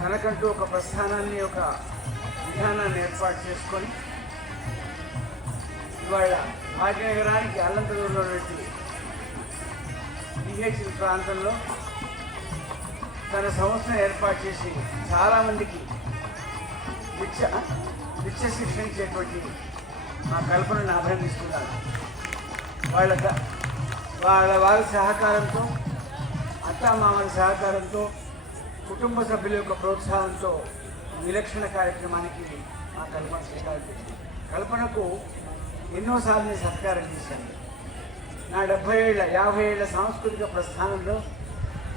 తనకంటూ ఒక ప్రస్థానాన్ని, ఒక విధానాన్ని ఏర్పాటు చేసుకొని ఇవాళ భాగ్యనగరానికి అల్లంతూరులో పిహెచ్ ప్రాంతంలో తన సంస్థను ఏర్పాటు చేసి చాలామందికి నిత్య శిక్షణ ఇచ్చేటువంటి మా కల్పనను అభినందిస్తున్నాను. వారి సహకారంతో, అత్తామామల సహకారంతో, కుటుంబ సభ్యుల యొక్క ప్రోత్సాహంతో విలక్షణ కార్యక్రమానికి మా కల్పన శ్రీకారం చేసింది. కల్పనకు ఎన్నోసార్లు సత్కారం చేశాను. నా 50 ఏళ్ల సాంస్కృతిక ప్రస్థానంలో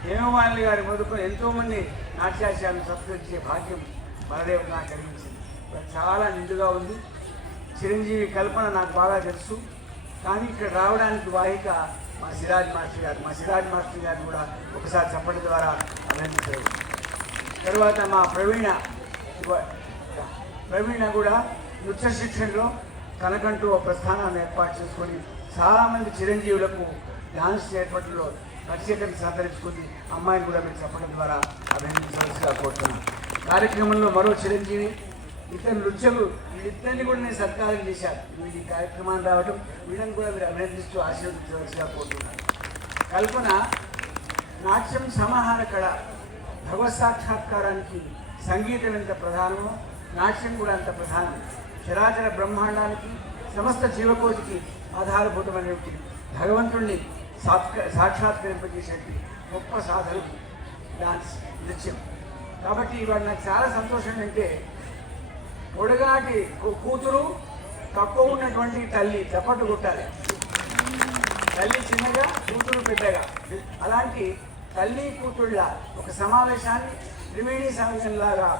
హేమమాలిని గారి మొదలుకొని ఎంతోమంది నాట్యాశాలను సత్కరించే భాగ్యం బలదేవ్ నాకు కలిగించింది. చాలా నిండుగా ఉంది. చిరంజీవి కల్పన నాకు బాగా తెలుసు, కానీ ఇక్కడ రావడానికి వాహిక మా సిరాజ్ మాస్టర్ గారు. మా సిరాజ్ మాస్టర్ గారిని కూడా ఒకసారి చప్పటి ద్వారా అభినందించారు. తర్వాత మా ప్రవీణ కూడా నృత్య శిక్షణలో తనకంటూ ఒక ప్రస్థానాన్ని ఏర్పాటు చేసుకొని చాలామంది చిరంజీవులకు డాన్స్ ఏర్పాటులో ప్రత్యేకత సహకరించుకుంది. అమ్మాయిని కూడా మీరు చెప్పడం ద్వారా అభినందించవలసిగా కోరుతున్నాను. కార్యక్రమంలో మరో చిరంజీవి, ఇతర నృత్యులు, వీళ్ళిద్దరిని కూడా నేను సత్కారం చేశాను. వీళ్ళు ఈ కార్యక్రమాన్ని రావడం, వీళ్ళని కూడా మీరు అభినందిస్తూ ఆశీర్వదించవలసిగా కోరుతున్నాను. కల్పన నాట్యం సమాహార కళ. భగవత్ సాక్షాత్కారానికి సంగీతం ఎంత ప్రధానమో నాట్యం కూడా అంత ప్రధానం. చరాచర బ్రహ్మాండానికి, సమస్త జీవకోటికి ఆధారభూతమైనటువంటి భగవంతుణ్ణి సాక్షాత్కరింపజేసేటువంటి గొప్ప సాధనం డాన్స్, నృత్యం. కాబట్టి ఇవాళ నాకు చాలా సంతోషం అంటే, పొడగాటి కూతురు, తక్కువ ఉన్నటువంటి తల్లి చప్పట్లు కొట్టాలి. తల్లి చిన్నగా, కూతురు పెద్దగా. అలాంటి తల్లి కూతుళ్ళ ఒక సమావేశాన్ని త్రివేణి సంఘంలాగా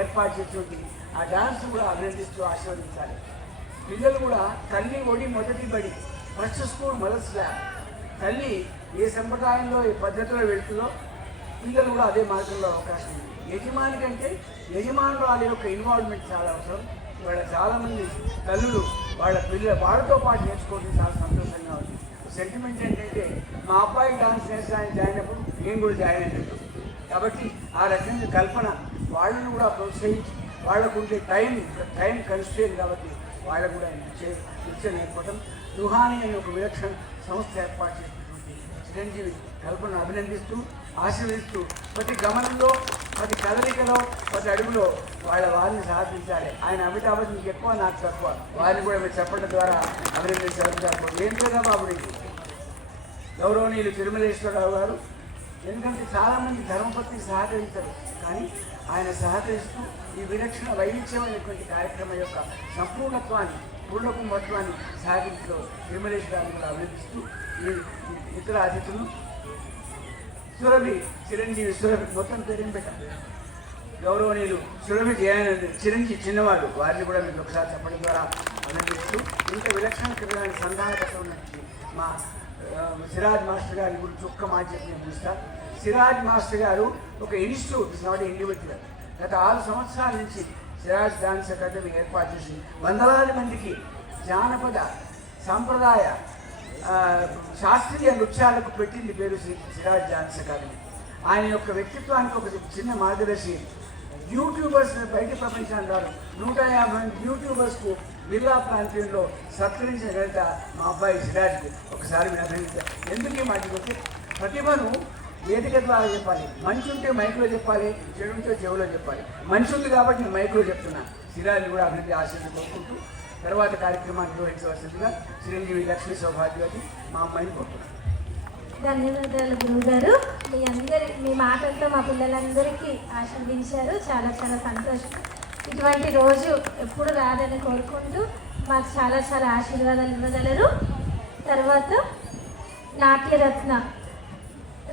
ఏర్పాటు చేసి ఆ డాన్స్ కూడా అభినందిస్తూ ఆశీర్వదించాలి. పిల్లలు కూడా తల్లి ఒడి మొదటి బడి, ఫస్ట్ స్కూల్ మొదటి స్లాబ్. తల్లి ఏ సంప్రదాయంలో, ఏ పద్ధతిలో వెళ్తుందో పిల్లలు కూడా అదే మార్గంలో అవకాశం ఉంది. యజమాని కంటే యజమానురాలి యొక్క ఇన్వాల్వ్మెంట్ చాలా అవసరం. ఇవాళ చాలామంది తల్లులు వాళ్ళతో పాటు నేర్చుకోవడం చాలా సంతోషంగా ఉంది. సెంటిమెంట్ ఏంటంటే, మా అబ్బాయి డాన్స్ నేర్చడానికి జాయిన్ అయినప్పుడు నేను కూడా జాయిన్ అయినట్టు. కాబట్టి ఆ రకంగా కల్పన వాళ్ళని కూడా ప్రోత్సహించి, వాళ్ళకు ఉండే టైం కన్స్ట్రెయిన్ కాబట్టి వాళ్ళకు కూడా నృత్యం నేర్పడం. రుహాని అనే ఒక విలక్షణ సంస్థ ఏర్పాటు చేసినటువంటి చిరంజీవి కల్పన అభినందిస్తూ ఆశీర్వదిస్తూ, ప్రతి గమనంలో, ప్రతి కదలికలో, ప్రతి అడుగులో వారిని సాధించాలి. ఆయన అమితాబ్ మీకు ఎక్కువ, నాకు తక్కువ. వారిని కూడా మీరు చెప్పడం ద్వారా అభినందించారు. ఏం లేదా బాబు నీకు గౌరవనీయులు తిరుమలేశ్వరరావు గారు. ఎందుకంటే చాలామంది ధర్మపత్నికి సహకరించరు, కానీ ఆయన సహకరిస్తూ ఈ విలక్షణ వైవిధ్యమైనటువంటి కార్యక్రమం యొక్క సంపూర్ణత్వాన్ని, పూర్ణకుంభత్వాన్ని సాగించడం తిరుమలేశ్వరాన్ని కూడా అభినందిస్తూ, ఇతర అతిథులు సురభి, చిరంజీవి సురభి, మొత్తం పేరేం పెట్టారు, గౌరవనీయులు సురభి జయానంద్, చిరంజీవి చిన్నవాళ్ళు, వారిని కూడా మీకు ఒకసారి చెప్పడం ద్వారా అభినందిస్తూ, ఇంత విలక్షణ క్రియ సంధానకత ఉన్నట్టు మా సిరాజ్ మాస్టర్ గారి గురించి ఒక్క మాట చెప్పి నేను చూస్తాను. సిరాజ్ మాస్టర్ గారు ఒక ఇన్స్టిట్యూట్, నాట్ ఇండివిజువల్. గత 6 సంవత్సరాల నుంచి సిరాజ్ డాన్స్ అకాడమీ ఏర్పాటు చేసి వందలాది మందికి జానపద, సాంప్రదాయ, శాస్త్రీయ నృత్యాలకు పెట్టింది పేరు సిరాజ్ డాన్స్ అకాడమీ. ఆయన యొక్క వ్యక్తిత్వానికి ఒక చిన్న మార్గదర్శి. యూట్యూబర్స్ బయట ప్రపంచాన్ని రాదు. 150 మంది యూట్యూబర్స్కు జిల్లా ప్రాంతంలో సత్కరించిన ఘనత మా అబ్బాయి సిరాజ్కి ఒకసారి మీరు అభినందించారు. ఎందుకు మాట్లాడితే, ప్రతిభను వేదిక ద్వారా చెప్పాలి. మంచి ఉంటే మైక్లో చెప్పాలి, చెడు ఉంటే చెవులో చెప్పాలి. మంచి ఉంది కాబట్టి నేను మైక్లో చెప్తున్నాను. సిరాజ్ని కూడా అభివృద్ధి ఆశీర్వాదం కోరుకుంటూ తర్వాత కార్యక్రమాన్ని నిర్వహించవలసిందిగా చిరంజీవి లక్ష్మీ సౌభాగ్యవతి మా అమ్మాయిని కోరుతున్నాను. ధన్యవాదాలు గురువుగారు. మీ మాటలతో మా పిల్లలందరికీ ఆశీర్వదించారు. చాలా చాలా సంతోషం. ఇటువంటి రోజు ఎప్పుడు రాదని కోరుకుంటూ మాకు చాలా చాలా ఆశీర్వాదాలు ఇవ్వగలరు. తర్వాత నాట్యరత్న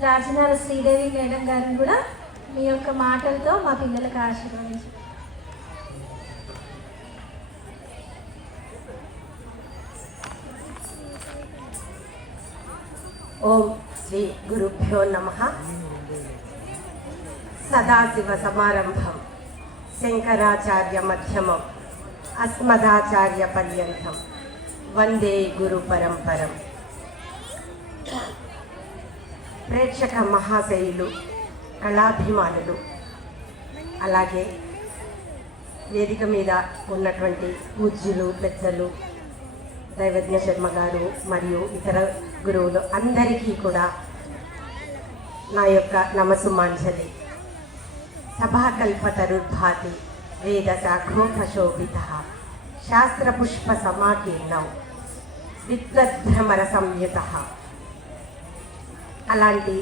రాజనాల శ్రీదేవి మేడం గారిని కూడా మీ యొక్క మాటలతో మా పిల్లలకు ఆశీర్వదించారు. ఓం శ్రీ గురుభ్యో నమః. సదాశివ సమారంభం శంకరాచార్య మధ్యమం అస్మదాచార్య పర్యంతం వందే గురు పరంపరం. ప్రేక్షక మహాశయులు, కళాభిమానులు, అలాగే వేదిక మీద ఉన్నటువంటి పూజ్యులు పెద్దలు దైవజ్ఞ శర్మ గారు మరియు ఇతర గురువులు అందరికీ కూడా నా యొక్క నమస్సుమాంజలి. సభాకల్పతరుర్భాతి వేద శాఖోపశోభిత శాస్త్రపుష్ప సమాకీర్ణం విద్వద్భ్రమర సంయుత. అలాంటి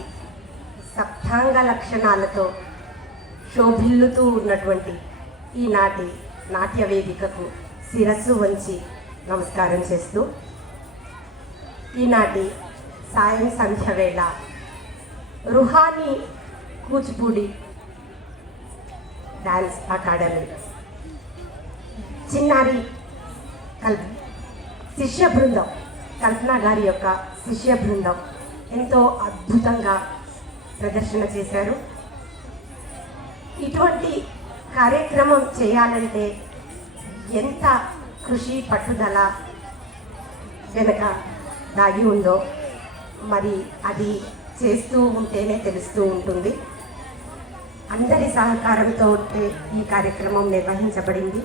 సప్తాంగ లక్షణాలతో శోభిల్లుతూ ఉన్నటువంటి ఈనాటి నాట్య వేదికకు శిరస్సు వంచి నమస్కారం చేస్తూ, ఈనాటి సాయం సంధ్య వేళ రుహానీ కూచిపూడి డాన్స్ అకాడమీ చిన్నారి శిష్య బృందం, కల్పన గారి యొక్క శిష్య బృందం ఎంతో అద్భుతంగా ప్రదర్శన చేశారు. ఇటువంటి కార్యక్రమం చేయాలంటే ఎంత కృషి పట్టుదల వెనక దాగి ఉందో మరి అది చేస్తూ ఉంటేనే తెలుస్తూ ఉంటుంది. అందరి సహకారంతో ఈ కార్యక్రమం నిర్వహించబడింది.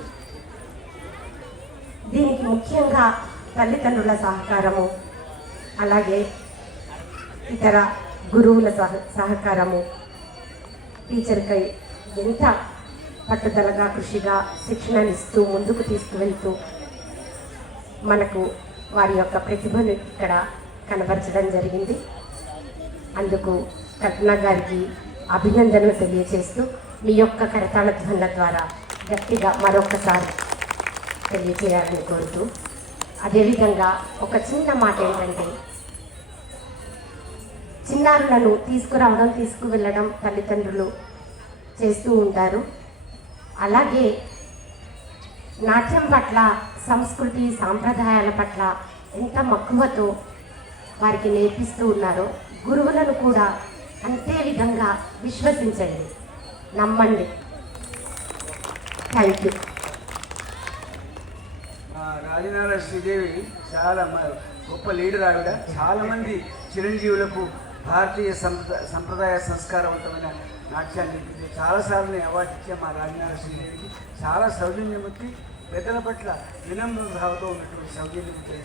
దీనికి ముఖ్యంగా తల్లిదండ్రుల సహకారము, అలాగే ఇతర గురువుల సహకారము, టీచర్కై ఎంత పట్టుదలగా కృషిగా శిక్షణనిస్తూ ముందుకు తీసుకువెళ్తూ మనకు వారి యొక్క ప్రతిభను ఇక్కడ కనబరచడం జరిగింది. అందుకు కల్పన గారికి అభినందనలు తెలియజేస్తూ మీ యొక్క కరతాళ ధ్వనుల ద్వారా గట్టిగా మరొకసారి తెలియజేయాలని కోరుతూ, అదేవిధంగా ఒక చిన్న మాట ఏంటంటే, చిన్నారులను తీసుకురావడం తీసుకువెళ్ళడం తల్లిదండ్రులు చేస్తూ ఉంటారు. అలాగే నాట్యం పట్ల, సంస్కృతి సాంప్రదాయాల పట్ల ఎంత మక్కువతో వారికి నేర్పిస్తూ ఉన్నారో గురువులను కూడా అంతే విధంగా విశ్వసించండి, నమ్మండి. Thank you. రాజనారాయణ శ్రీదేవి చాలా గొప్ప లీడర్. ఆవిడ చాలామంది చిరంజీవులకు భారతీయ సంప్రదాయ సంస్కారవంతమైన నాట్యాన్ని చాలాసార్లు నేను అవార్డు ఇచ్చే మా రాజనారాయణ శ్రీదేవికి చాలా సౌజన్యమూర్తి, పెద్దల పట్ల వినమ్ర భావంతో ఉన్నటువంటి సౌజన్యమూర్తి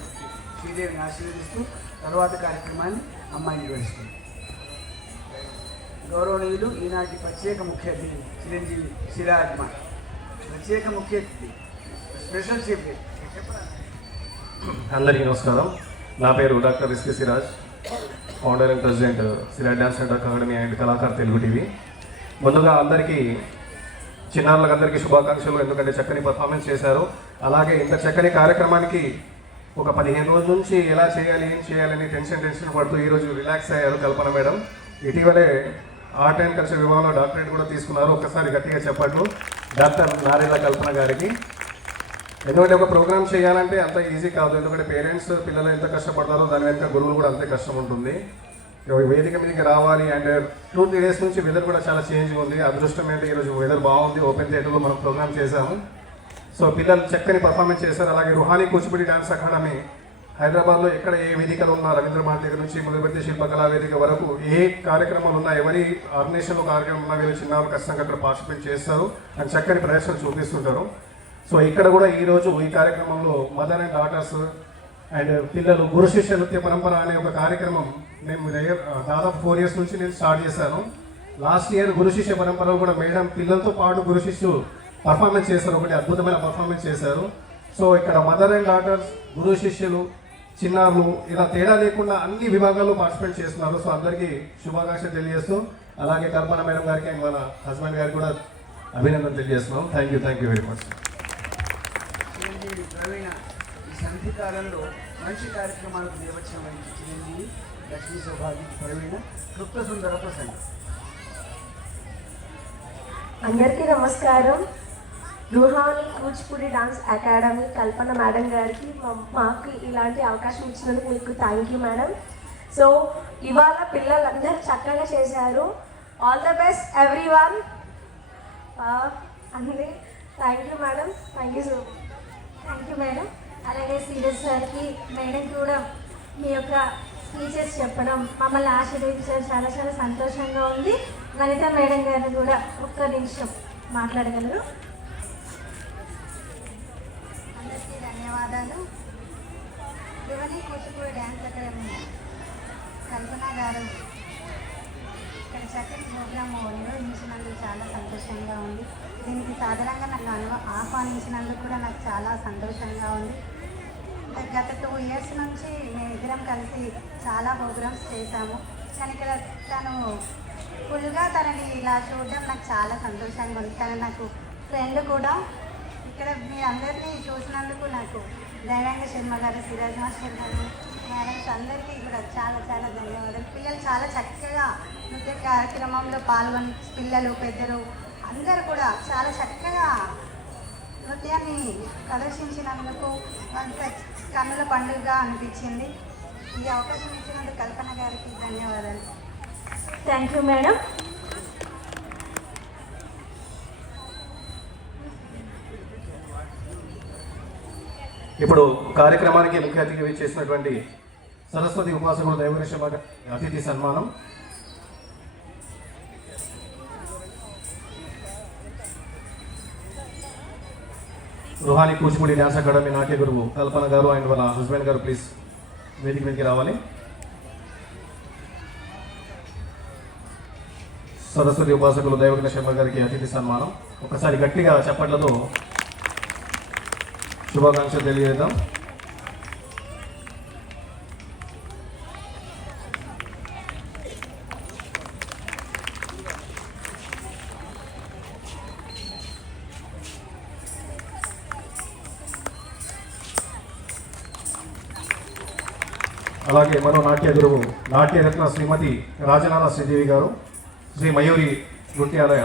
శ్రీదేవిని ఆశీర్వదిస్తూ తర్వాత కార్యక్రమాన్ని అమ్మాయి నిర్వహిస్తుంది. గౌరవనీయులు ఈనాటి ప్రత్యేక ముఖ్య అతిథి చిరంజీవి సిరాజ్మ, ప్రత్యేక ముఖ్య అతిథి, స్పెషల్ చీఫ్ గెస్ట్. అందరికీ నమస్కారం. నా పేరు doctor S K Siraj, founder and president Siraj dance centre academy and Kalakar Telugu TV. ముందుగా అందరికీ, చిన్నారులందరికీ శుభాకాంక్షలు. ఎందుకంటే చక్కని పర్ఫార్మెన్స్ చేశారు. అలాగే ఇంత చక్కని కార్యక్రమానికి ఒక 15 రోజుల నుంచి ఎలా చేయాలి, ఏం చేయాలని టెన్షన్ పడుతూ ఈరోజు రిలాక్స్ అయ్యారు కల్పన మేడం. ఇటీవలే ఆర్ట్ అండ్ కల్చర్ విభాగంలో డాక్టరేట్ కూడా తీసుకున్నారు. ఒక్కసారి గట్టిగా చెప్పట్లు డాక్టర్ నారెళ్ళ కల్పన గారికి. ఎందుకంటే ఒక ప్రోగ్రామ్ చేయాలంటే అంత ఈజీ కాదు. ఎందుకంటే పేరెంట్స్ పిల్లలు ఎంత కష్టపడతారో దాని వెనుక గురువులు కూడా అంతే కష్టం ఉంటుంది. వేదిక మీదకి రావాలి. అండ్ 2-3 డేస్ నుంచి వెదర్ కూడా చాలా చేంజ్ ఉంది. అదృష్టం ఏంటి, ఈరోజు వెదర్ బాగుంది. ఓపెన్ థియేటర్లో మనం ప్రోగ్రామ్ చేశాము. సో పిల్లలు చక్కని పర్ఫార్మెన్స్ చేశారు. అలాగే రుహానీ కూచిపూడి డాన్స్ అకాడమీ హైదరాబాద్లో ఎక్కడ ఏ వేదికలు ఉన్నా, రవీంద్ర భారతి దగ్గర నుంచి మొదలుపెట్టి శిల్పకళా వేదిక వరకు ఏ కార్యక్రమాలు ఉన్నా, ఎవరి ఆర్గనైజేషన్లో కార్యక్రమం ఉన్నా వీళ్ళు చిన్నారు ఖచ్చితంగా అక్కడ పార్టిసిపేట్ చేస్తారు అండ్ చక్కని ప్రదర్శన చూపిస్తుంటారు. సో ఇక్కడ కూడా ఈరోజు ఈ కార్యక్రమంలో మదర్ అండ్ డాటర్స్ అండ్ పిల్లలు గురు శిష్య నృత్య పరంపర అనే ఒక కార్యక్రమం మేము దాదాపు 4 years నుంచి నేను స్టార్ట్ చేశాను. లాస్ట్ ఇయర్ గురు శిష్య పరంపరలో కూడా మేడం పిల్లలతో పాటు గురు శిష్యులు పర్ఫార్మెన్స్ చేశారు. ఒకటి అద్భుతమైన పర్ఫార్మెన్స్ చేశారు. సో ఇక్కడ మదర్ అండ్ డాటర్స్, గురు శిష్యులు, చిన్నారులు ఇలా తేడా లేకుండా అన్ని విభాగాల్లో పార్టిసిపేట్ చేస్తున్నారు. సో అందరికీ శుభాకాంక్షలు తెలియజేస్తూ, అలాగే కల్పన మేడం గారికి అండ్ మన హస్బెండ్ గారికి కూడా అభినందనలు తెలియజేస్తున్నాం. Thank you very much. చిరంజీవి ప్రవీణ ఈ సంధికాలంలో మంచి కార్యక్రమాలకు నేపథ్యం వహించి చిరంజీవి, లక్ష్మీ సౌభాగ్య, ప్రవీణ, క్లుప్త సుందర ప్రసంగం. అందరికీ నమస్కారం. రుహానీ కూచిపూడి డాన్స్ అకాడమీ కల్పన మేడం గారికి మాకు ఇలాంటి అవకాశం ఇచ్చినందుకు మీకు థ్యాంక్ యూ మేడం. సో ఇవాళ పిల్లలందరూ చక్కగా చేశారు. All the best everyone. అన్నీ thank you madam. Thank you madam. అలాగే సీరియస్ సార్కి, మేడం కూడా మీ యొక్క స్పీచెస్ చెప్పడం మమ్మల్ని ఆశీర్వదించడం చాలా చాలా సంతోషంగా ఉంది. లలిత మేడం గారిని కూడా ఒక్క నిమిషం మాట్లాడగలరు. అందరికీ ధన్యవాదాలు. యువని కూచిపూడి డ్యాన్స్ అకాడమీ కల్పన గారు ఇక్కడ చక్కటి ప్రోగ్రాము నిర్వహించినందుకు చాలా సంతోషంగా ఉంది. దీనికి సాధారణంగా నన్ను ఆహ్వానించినందుకు కూడా నాకు చాలా సంతోషంగా ఉంది. గత 2 years నుంచి మేమిద్దరం కలిసి చాలా ప్రోగ్రామ్స్ చేశాము. కానీ ఇక్కడ తను ఫుల్గా తనని ఇలా చూడడం నాకు చాలా సంతోషంగా ఉంది. తను నాకు ఫ్రెండ్ కూడా. ఇక్కడ మీ అందరినీ చూసినందుకు నాకు దైవాంగ శర్మ గారు, సిరాజ్ మాస్టర్ గారు, మేడమ్స్ అందరికీ కూడా చాలా చాలా ధన్యవాదాలు. పిల్లలు చాలా చక్కగా నృత్య కార్యక్రమంలో పాల్గొని పిల్లలు పెద్దలు అందరూ కూడా చాలా చక్కగా నృత్యాన్ని ప్రదర్శించినందుకు అంత కన్నుల పండుగగా అనిపించింది. ఈ అవకాశం ఇచ్చినందుకు కల్పన గారికి ధన్యవాదాలు. Thank you madam. ఇప్పుడు కార్యక్రమానికి ముఖ్య అతిథి చేసినటువంటి సరస్వతి ఉపాసకులు దైవజ్ఞ శర్మ గారి అతిథి సన్మానం. రుహాని కూచిపూడి డ్యాన్స్ అకాడమీ నాట్య గురువు కల్పన గారు అండ్ వాళ్ళ హస్బెండ్ గారు ప్లీజ్ వేదిక మీదకి రావాలి. సరస్వతి ఉపాసకులు దైవజ్ఞ శర్మ గారికి అతిథి సన్మానం. ఒకసారి గట్టిగా చప్పట్లతో శుభాకాంక్షలు తెలియజేద్దాం. అలాగే మరో నాట్య గురువు నాట్యరత్న శ్రీమతి రాజనాల శ్రీదేవి గారు, శ్రీ మయూరి నృత్యాలయ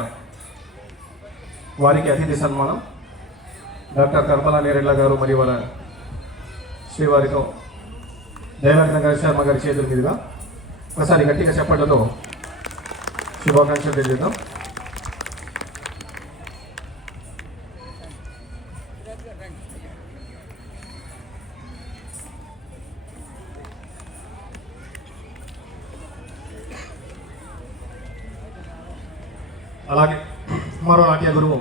వారికి అతిథి సన్మానం. డాక్టర్ కల్పన నేరెళ్ళ గారు మరియు వాళ్ళ శ్రీవారితో దైవజ్ఞ గారి శర్మ గారి చేతుల మీదుగా ఒకసారి గట్టిగా చెప్పడంలో శుభాకాంక్షలు తెలియజేద్దాం. అలాగే మరో నాట్య గురువు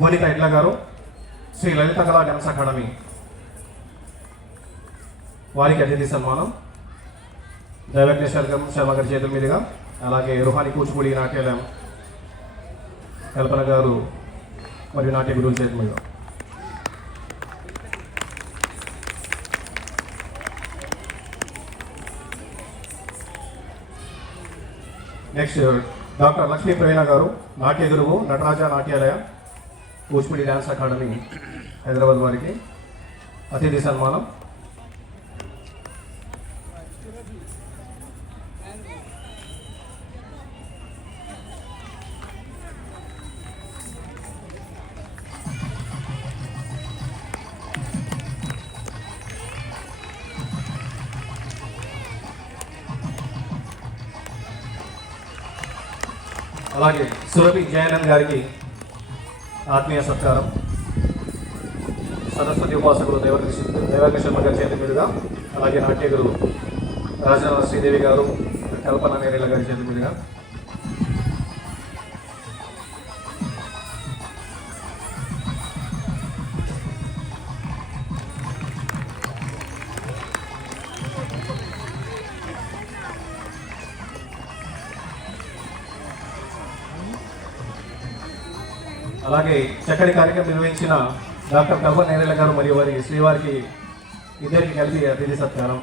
మోనిక ఇట్ల గారు, శ్రీ లలిత కళా డ్యాన్స్ అకాడమీ వారికి అతిథి సన్మానం. దైవజ్ఞ శర్మ గారి చేతుల మీదుగా. అలాగే రుహాని కూచిపూడి నాట్యాలయం కల్పన గారు మరియు నాట్య గురువుల చేతుల మీదుగా. నెక్స్ట్ డాక్టర్ లక్ష్మీ ప్రవీణ గారు, నాట్య గురువు నటరాజ నాట్యాలయ కూచిపూడి డ్యాన్స్ అకాడమీ హైదరాబాద్ వారికి అతిథి సన్మానం. అలాగే సురభి జయానంద్ గారికి ఆత్మీయ సత్కారం. సరస్వతి ఉపాసకులు దైవజ్ఞ శర్మ గారి చేతి మీదుగా. అలాగే నాట్య గురువు రాజనాల శ్రీదేవి గారు, కల్పన నేరేళ్ళ గారి చేతి మీదుగా. అలాగే చక్కటి కార్యక్రమం నిర్వహించిన డాక్టర్ కల్పన నేరేళ్ళ గారు మరియు వారి శ్రీవారికి ఇద్దరికి కలిపి అతిథి సత్కారం.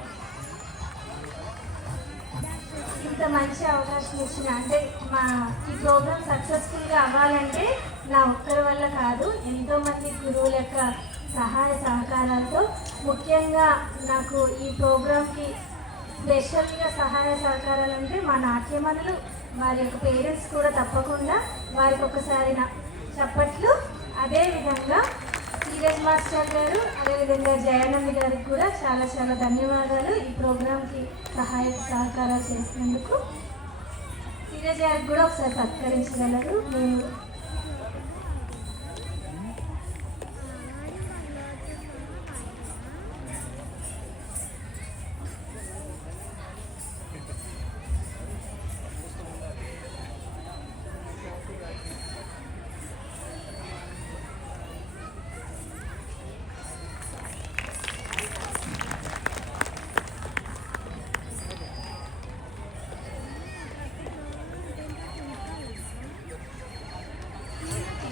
ఇంత మంచి అవకాశం ఇచ్చిన అంటే మా ఈ ప్రోగ్రామ్ సక్సెస్ఫుల్గా అవ్వాలంటే నా ఒక్కరి వల్ల కాదు, ఎంతోమంది గురువుల యొక్క సహాయ సహకారాలతో. ముఖ్యంగా నాకు ఈ ప్రోగ్రామ్కి స్పెషల్గా సహాయ సహకారాలు అంటే మా నాట్యమనులు, వారి యొక్క పేరెంట్స్ కూడా తప్పకుండా వారికి ఒకసారి చప్పట్లు. అదేవిధంగా సిరాజ్ మాస్టర్ గారు, అదేవిధంగా జయానంద్ గారికి కూడా చాలా చాలా ధన్యవాదాలు ఈ ప్రోగ్రాంకి సహాయ సహకారాలు చేసినందుకు. సిరాజ్ గారికి కూడా ఒకసారి సత్కరించగలరు. మేము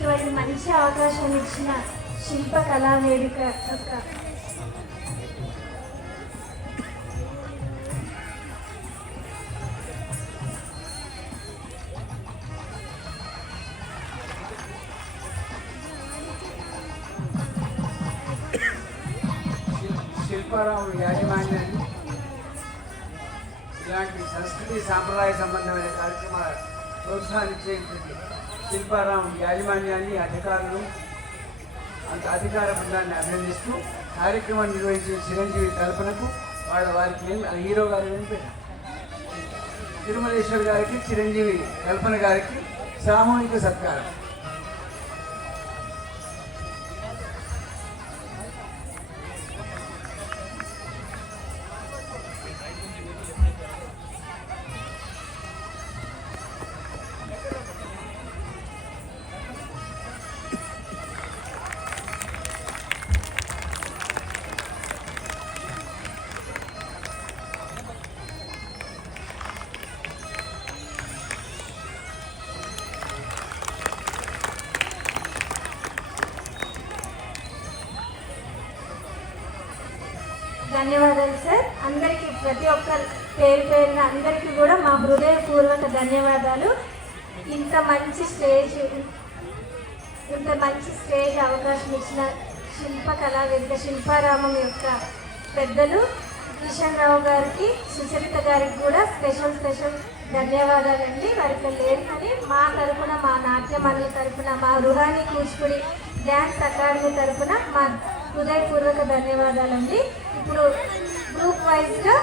ఇటువంటి మంచి అవకాశం ఇచ్చిన శిల్ప కళా వేదిక యొక్క శిల్పారావు యాజమాన్యాన్ని ఇలాంటి సంస్కృతి సాంప్రదాయ సంబంధమైన కార్యక్రమాల ప్రోత్సాహించేటువంటి శిల్పారావు యాజమాన్యాన్ని అధికారులు అధికార బృందాన్ని అభినందిస్తూ కార్యక్రమాన్ని నిర్వహించిన చిరంజీవి కల్పనకు వారికి హీరో గారు ఏం పేరు తిరుమలేశ్వర్ గారికి చిరంజీవి కల్పన గారికి సామూహిక సత్కారం. ధన్యవాదాలు సార్. అందరికీ ప్రతి ఒక్కరు పేరు పేరున అందరికీ కూడా మా హృదయపూర్వక ధన్యవాదాలు. ఇంత మంచి స్టేజ్ అవకాశం ఇచ్చిన శిల్పకళా వేదిక శిల్పారామం యొక్క పెద్దలు కిషన్ రావు గారికి, సుచరిత గారికి కూడా స్పెషల్ ధన్యవాదాలండి. వారికి లేరు కానీ మా తరఫున, మా నాట్య మండలి తరఫున, మా రుహాని కూచిపూడి డ్యాన్స్ అకాడమీ తరఫున మా హృదయపూర్వక ధన్యవాదాలండి. ఇప్పుడు గ్రూప్ వైజ్గా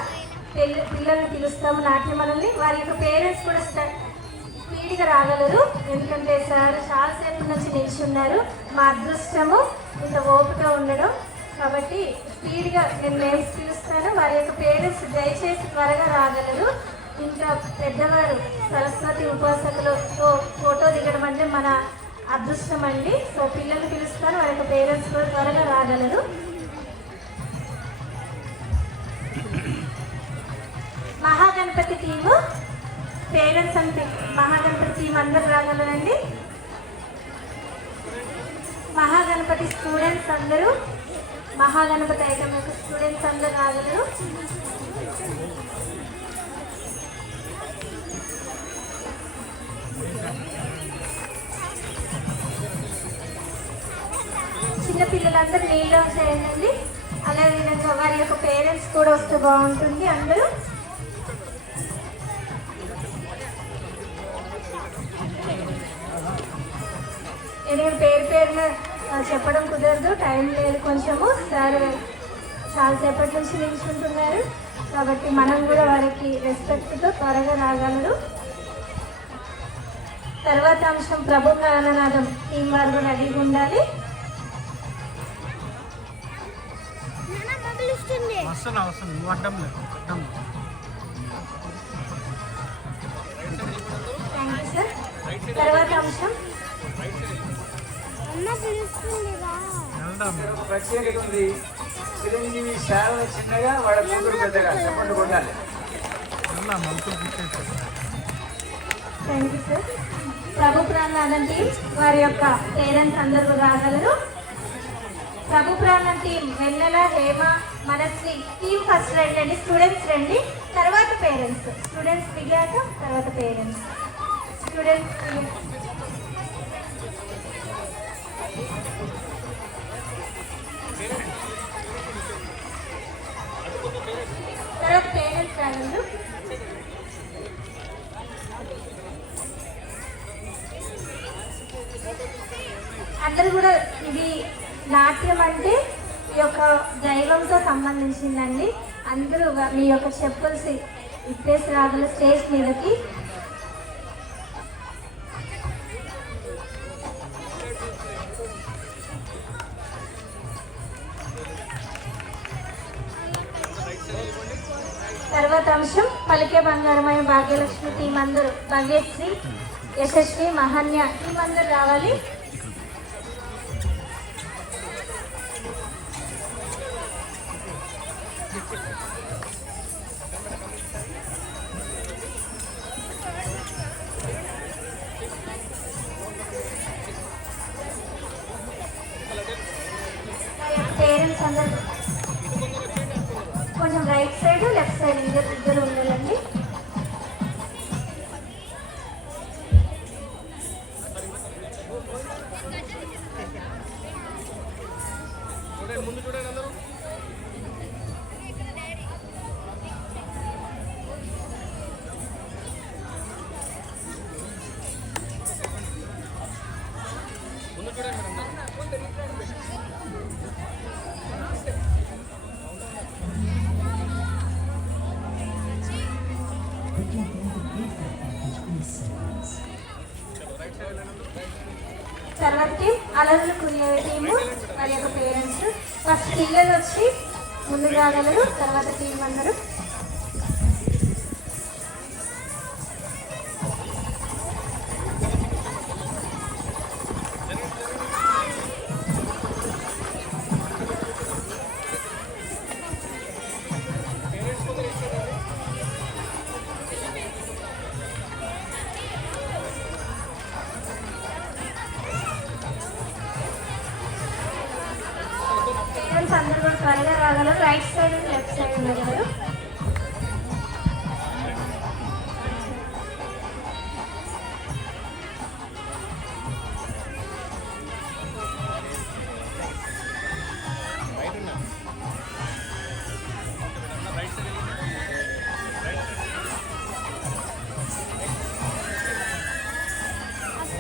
పిల్లల్ని పిలుస్తాము నాట్యమలని. వారి యొక్క పేరెంట్స్ కూడా స్పీడ్గా రాగలరు, ఎందుకంటే సార్ చాలాసేపు నుంచి నిల్చున్నారు. మా అదృష్టము ఇంత ఓపిక ఉండడం, కాబట్టి స్పీడ్గా నేను నేమ్స్ పిలుస్తాను. వారి యొక్క పేరెంట్స్ దయచేసి త్వరగా రాగలరు. ఇంకా పెద్దవారు సరస్వతి ఉపాసకులతో ఫోటో దిగడం అంటే మన అదృష్టం అండి. సో పిల్లల్ని పిలుస్తారు, వారి యొక్క పేరెంట్స్ కూడా త్వరగా రాగలరు. మహాగణపతి టీము పేరెంట్స్ అంటే మహాగణపతి టీం అందరూ రాగలరండి. మహాగణపతి స్టూడెంట్స్ అందరూ, మహాగణపతి ఐటమ్ యొక్క స్టూడెంట్స్ అందరూ రాగలరు. చిన్నపిల్లలందరూ నీలో చేయండి. అదేవిధంగా వారి యొక్క పేరెంట్స్ కూడా వస్తే బాగుంటుంది. అందరూ ఎందుకంటే పేరున చెప్పడం కుదరదు, టైం లేదు కొంచెము. సార్ చాలాసేపటి నుంచి నిల్చుంటున్నారు కాబట్టి మనం కూడా వారికి రెస్పెక్ట్తో త్వరగా రాగలరు. తర్వాత అంశం ప్రభు ప్రాణనాథం టీం వారు కూడా రెడీగా ఉండాలి. Thank you sir. తర్వాత అంశం ప్రత్యేకత ఉంది. చిరంజీవి శాలను చిన్నగా, వాళ్ళ కూతురు పెద్దగా చెప్పండి కొట్టాలి. Thank you sir. Prabhu Prananatham team వారి యొక్క పేరెంట్స్ అందరూ రాగలరు. Prabhu Pranam team Vennela, Hema, Manasri team first రండి. స్టూడెంట్స్ రండి, తర్వాత పేరెంట్స్. స్టూడెంట్స్ దిగాక తర్వాత పేరెంట్స్. స్టూడెంట్స్ తర్వాత పేరెంట్స్ రాగలరు. అందరూ కూడా ఇది నాట్యం అంటే ఈ యొక్క దైవంతో సంబంధించిందండి. అందరూ మీ యొక్క చెప్పుల్స్ ఇప్పేసి రాగల స్టేజ్ మీదకి. తర్వాత అంశం పలికే బంగారమైన భాగ్యలక్ష్మి టీం అందరూ, భాగ్యశ్రీ, యశస్వి, మహన్య టీం అందరూ రావాలి. తర్వాత అలర్లు కురియే టీము వారి యొక్క పేరెంట్స్. ఫస్ట్ పిల్లలు వచ్చి ముందుకు రాగలరు, తర్వాత టీం అందరూ. అందరూ కూడా త్వరగా రాగలరు. రైట్ సైడ్ లెఫ్ట్ సైడ్ వెళ్ళగలరు.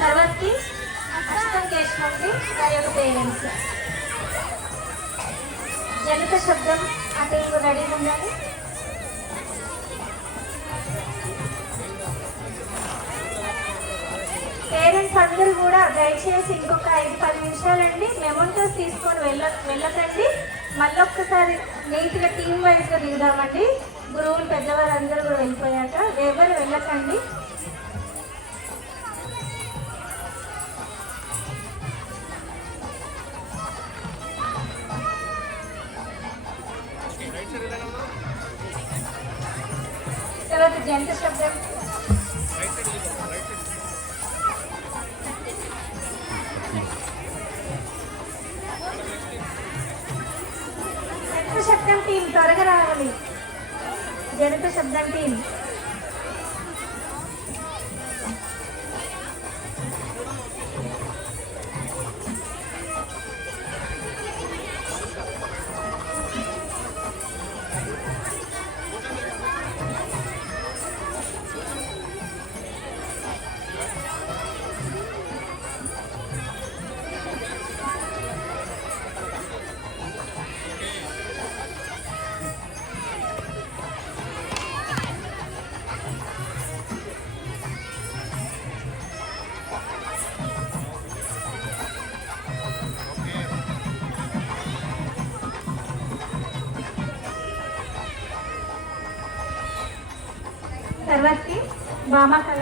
తర్వాతకి అష్టం కేశవంతి వారి యొక్క పేరెంట్స్. జనత శబ్దం ఆ టీం రెడీగా ఉండాలి. పేరెంట్స్ అందరూ కూడా దయచేసి ఇంకొక 5-10 నిమిషాలండి మెమోంటోస్ తీసుకొని వెళ్ళకండి. మళ్ళొక్కసారి నీట్గా టీమ్ వైజ్గా దిగుదామండి. గురువులు పెద్దవారు అందరూ కూడా వెళ్ళిపోయాక ఎవరు వెళ్ళకండి. తర్వాత జంట శబ్దం. జనత శబ్దం టీం త్వరగా రావాలి. జనత శబ్దం టీం. తర్వాతకి భామా కళ.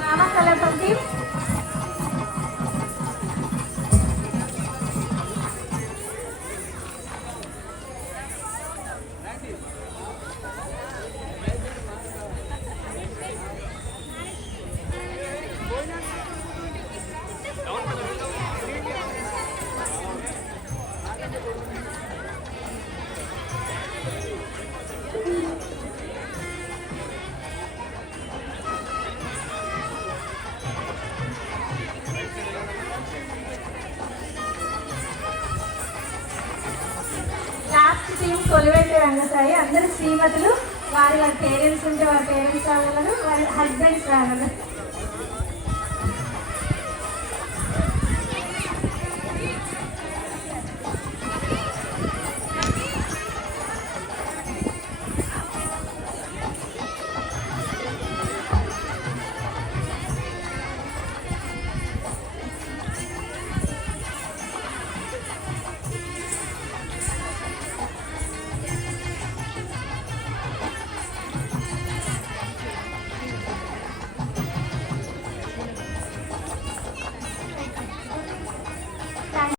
భామా కళ పంపి. కొలివెట్టే రంగసాయి. అందరూ శ్రీమతులు, వారి పేరెంట్స్ ఉంటే వారి పేరెంట్స్ రాగలరు, వారి హస్బెండ్స్ రాగలరు.